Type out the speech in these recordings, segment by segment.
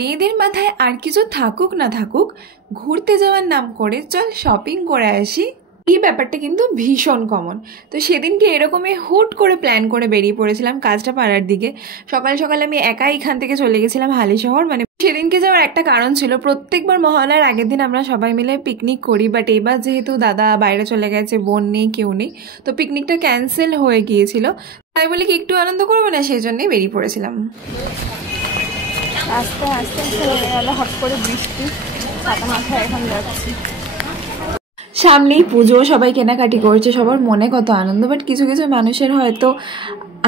মেয়েদের মাথায় আর কিছু থাকুক না থাকুক, ঘুরতে যাওয়ার নাম করে চল শপিং করে আসি, এই ব্যাপারটা কিন্তু ভীষণ কমন। তো সেদিনকে এরকমই হুট করে প্ল্যান করে বেরিয়ে পড়েছিলাম কাজটা পাড়ার দিকে। সকাল সকাল আমি একাই এখান থেকে চলে গেছিলাম হালিশহর। মানে সেদিনকে যাওয়ার একটা কারণ ছিল, প্রত্যেকবার মহালয়ার আগের দিন আমরা সবাই মিলে পিকনিক করি, বাট এবার যেহেতু দাদা বাইরে চলে গেছে, বোন নেই, কেউ নেই, তো পিকনিকটা ক্যান্সেল হয়ে গিয়েছিল। তাই বলে কি একটু আনন্দ করবো না, সেই জন্যই বেরিয়ে পড়েছিলাম। আস্তে আস্তে হয়ে গেল হট করে বৃষ্টি, ছাতা মাথায় এখন যাচ্ছি। সামনেই পুজো, সবাই কেনাকাটি করছে, সবার মনে কত আনন্দ, বাট কিছু কিছু মানুষের হয়তো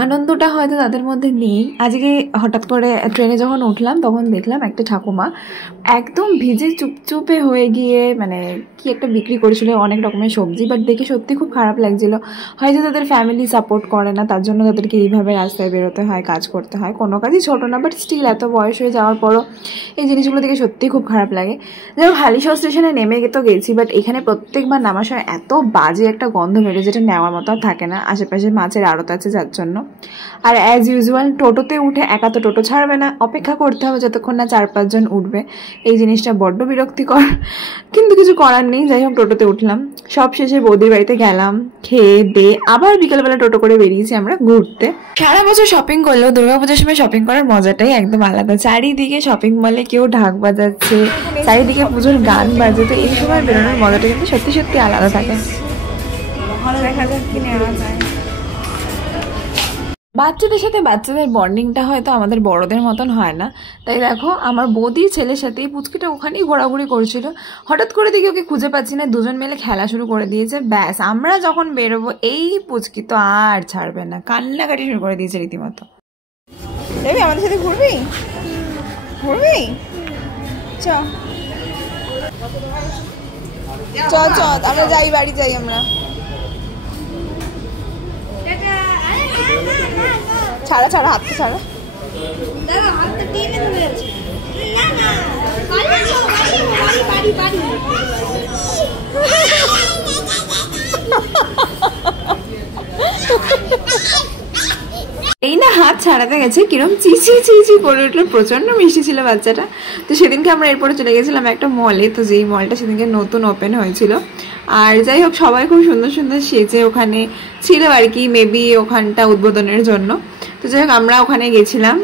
আনন্দটা হয়তো তাদের মধ্যে নেই। আজকে হঠাৎ করে ট্রেনে যখন উঠলাম তখন দেখলাম একটা ঠাকুমা একদম ভিজে চুপচুপে হয়ে গিয়ে মানে কি একটা বিক্রি করেছিল অনেক রকমের সবজি, বাট দেখে সত্যি খুব খারাপ লাগছিল। হয়তো তাদের ফ্যামিলি সাপোর্ট করে না, তার জন্য তাদেরকে এইভাবে রাস্তায় বেরোতে হয়, কাজ করতে হয়। কোনো কাজই ছোটো না, বাট স্টিল এত বয়স হয়ে যাওয়ার পরও এই জিনিসগুলো দেখে সত্যিই খুব খারাপ লাগে। যেমন হালিশহর স্টেশনে নেমে তো গেছি, বাট এখানে প্রত্যেকবার নামার সময় এত বাজে একটা গন্ধ বেরো, যেটা নেওয়ার মতো আর থাকে না। আশেপাশে মাছের আড়ত আছে যার জন্য। আর অ্যাজ ইউজুয়াল টোটোতে উঠে একা তো টোটো ছাড়বে না, অপেক্ষা করতে হবে যতক্ষণ না 4-5 জন উঠবে। এই জিনিসটা বড্ড বিরক্তিকর, কিন্তু কিছু করার নেই। যাই হোক টোটোতে উঠলাম, সব শেষে বৌদির বাড়িতে গেলাম, খেয়ে দিয়ে আবার বিকেলবেলা টোটো করে বেরিয়েছি আমরা ঘুরতে। সারা বছর শপিং করলেও দুর্গাপূজার সময় শপিং করার মজাটাই একদম আলাদা। চারিদিকে শপিং মলে কেউ ঢাক বাজাচ্ছে, চারিদিকে পুজোর গান বাজে, তো এই সময় বেরোনোর মজাটা কিন্তু সত্যি সত্যি আলাদা থাকে। দেখা যাক কি নেওয়া যায়। বাচ্চাদের সাথে বাচ্চাদের বন্ডিংটা হয়তো আমাদের বড়দের মতন হয় না। তাই দেখো আমার বৌদির ছেলের সাথে এই পুচকিটা ওখানেই ঘোরাঘুরি করছিল, হঠাৎ করে দেখি ওকে খুঁজে পাচ্ছি না, দুজন মিলে খেলা শুরু করে দিয়েছে। ব্যাস আমরা যখন বেরোবো এই পুচকি তো আর ছাড়বে না, কান্নাকাটি শুরু করে দিয়েছে রীতিমতো। আমাদের সাথে ঘুরবি ঘুরবি চ চ চ আমরা যাই, বাড়ি যাই আমরা। ছাড়া ছাড়া হাতটা ছাড়া। এই না হাত ছাড়াতে গেছে কিরম চিচি চিচি করে উঠলো, প্রচন্ড মিষ্টি ছিল বাচ্চাটা। তো সেদিনকে আমরা এরপরে চলে গেছিলাম একটা মলে, তো যেই মলটা সেদিনকে নতুন ওপেন হয়েছিল। আর যাই হোক সবাই খুব সুন্দর সুন্দর সেজে ওখানে ছিল আর কি, মেবি ওখানটা উদ্বোধনের জন্য। তো যাই হোক আমরা ওখানে গেছিলাম।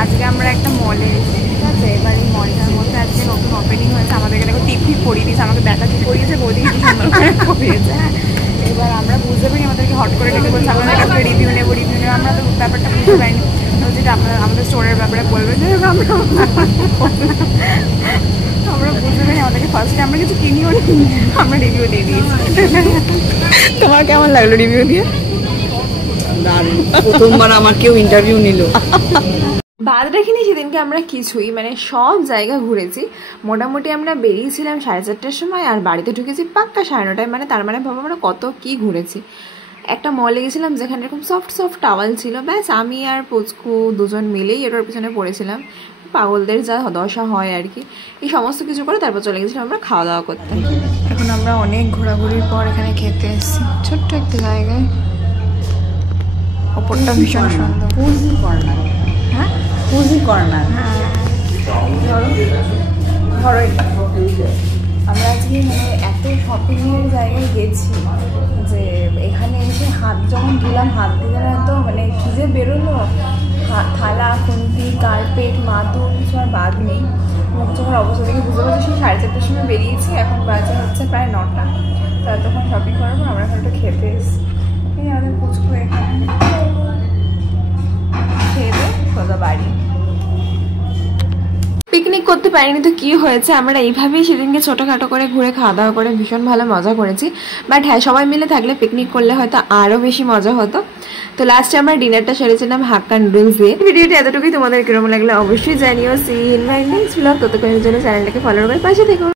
আজকে আমরা একটা মলে এসেছি, ঠিক আছে। এবার এই মলটার মধ্যে আজকে নতুন ওপেনিং হয়েছে। আমাদেরকে দেখো টিপ টিপ পরিয়ে দিয়েছে, আমাকে দেখাতে পরিয়েছে, বৌদি কি সুন্দর করে পরিয়েছে। হ্যাঁ এবার আমরা বুঝতে পারি, আমাদেরকে হট করে ডেকে বলছে আমাদের কাছে রিভিউ নেবো। আমরা তো ব্যাপারটা বুঝতে পারিনি, যেটা আপনারা আমাদের স্টোরের ব্যাপারে বলবেন। আমরা বুঝতে পারি, আমাদেরকে ফার্স্টে আমরা কিছু কিনিও নি, আমরা রিভিউ দিয়ে দিয়েছি। তোমার কেমন লাগলো রিভিউ দিয়ে? প্রথমবার আমার কেউ ইন্টারভিউ নিল। বাদ রাখিনি সেদিনকে আমরা কিছুই, মানে সব জায়গা ঘুরেছি। মোটামুটি আমরা বেরিয়েছিলাম 4:30টার সময়, আর বাড়িতে ঢুকেছি পাক্কা 9:30টায়। মানে তার মানে ভাবো আমরা কত কি ঘুরেছি। একটা মলে গেছিলাম যেখানে এরকম সফট সফট টাওয়াল ছিল, ব্যাস আমি আর পুচকু দুজন মিলেই এটার পিছনে পড়েছিলাম। পাগলদের যা দশা হয় আর কি। এই সমস্ত কিছু করে তারপর চলে গেছিলাম আমরা খাওয়া দাওয়া করতে। এখন আমরা অনেক ঘোরাঘুরির পর এখানে খেতে এসেছি, ছোট্ট একটা জায়গায়। ওপরটা ভীষণ সুন্দর, পুজি কর্নার। হ্যাঁ পুজি কর্নার। ধরো আমরা আজকে মানে এত শপিংয়ের জায়গায় গেছি যে এখানে এসে হাত যখন ধুলাম, হাত দিলে না তো মানে কী যে বেরোলো, থালা খুন্তি কার্পেট মাদুর কিছু আর বাদ নেই। মুখ চোখের অবস্থা থেকে বুঝতে পারছি, সেই 4:30টার সময় বেরিয়েছি, এখন বাজে হচ্ছে প্রায় 9টা। তো এতক্ষণ শপিং করার পর আমরা এখন একটু খেতে এসেছি। এই আমাদের পুচকু এখানে খেয়ে দে সোজা বাড়ি। পিকনিক করতে পারিনি তো কি হয়েছে, আমরা এইভাবেই সেদিনকে ছোটোখাটো করে ঘুরে খাওয়া দাওয়া করে ভীষণ ভালো মজা করেছি। বাট হ্যাঁ সবাই মিলে থাকলে পিকনিক করলে হয়তো আরও বেশি মজা হতো। তো লাস্টে আমরা ডিনারটা সেরেছিলাম হাক্কা নুডলস দিয়ে। ভিডিওটি এতটুকুই, তোমাদের কিরকম লাগলে অবশ্যই জানিও। See in my next blog. ততক্ষণের জন্য চ্যানেলটাকে ফলো করে পাশে থেকো।